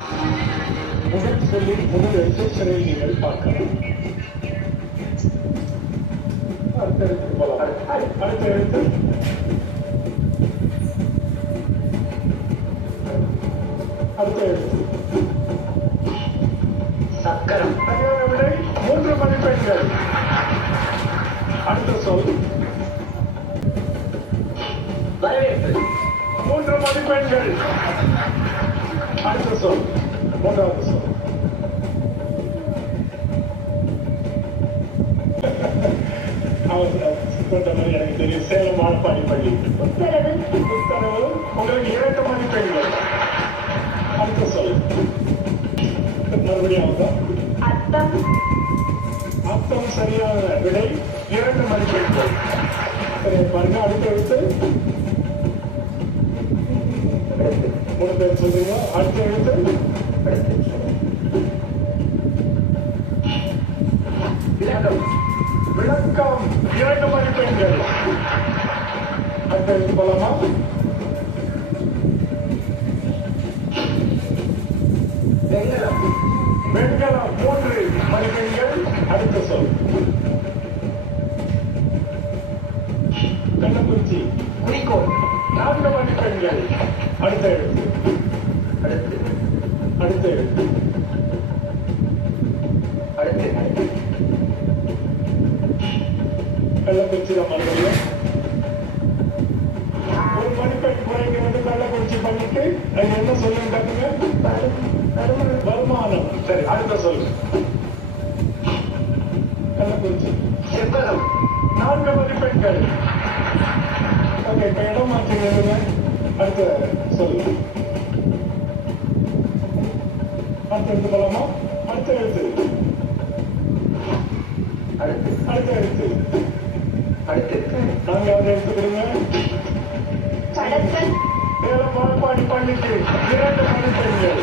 முதல் சொல்லில் முதல் எழுத்துக்களை நீங்கள் பார்க்கலாம். அடுத்த எழுத்து போலாம். அடுத்த எழுத்து அடுத்த எழுத்து சக்கரம். சரியான விடை 3 மதிப்பெண்கள். அடுத்த சொல் வரவேற்பு. 3 மதிப்பெண்கள். அடுத்த சொல் மூன்றாவது சொல் எனக்கு தெரியும். சேலம் மாடப்பாடி பள்ளி. உத்தரவு. உத்தரவு. உங்களுக்கு 2 மதிப்பெண்கள். அடுத்த சொல் மறுபடியும் அர்த்தம். அர்த்தம் சரியான விடை 2 மதிப்பெண்கள். சரி பாருங்க. அடுத்த எழுத்து 3 பேர் சொல்றீங்க. அடுத்த எழுத்து விளக்கம். விளக்கம் 2 மதிப்பெண்கள். அடுத்த எழுத்து போலாமா? வெண்கலம். வெண்கலம் 3 மதிப்பெண்கள். அடுத்த சொல் கள்ளக்குறிச்சி குறிக்கோள். 4 மதிப்பெண்கள். அடுத்த எழுத்து அடுத்து. அடுத்த எழுத்து அடுத்து. கள்ளக்குறிச்சி தான் மறுபடியும் 1 மதிப்பெண் குறைகிறது. கள்ளக்குறிச்சி பண்ணிட்டு அது என்ன சொல்லுங்க காட்டுங்க. வருமானம். சரி அடுத்த சொல் கள்ளக்குறிச்சி செவ்வகம். 4 மதிப்பெண்கள். ஓகே இப்ப இடம் மாற்றுகிறது. அடுத்த சொல் அடுத்த எழுத்து போலாமா? அடுத்த எழுத்து அடுத்து. அடுத்த எழுத்து அடுத்து. 4வது எழுத்து கொடுங்க. கடத்தல். சேலம் மாடப்பாடி பள்ளிக்கு 2 மதிப்பெண்கள்.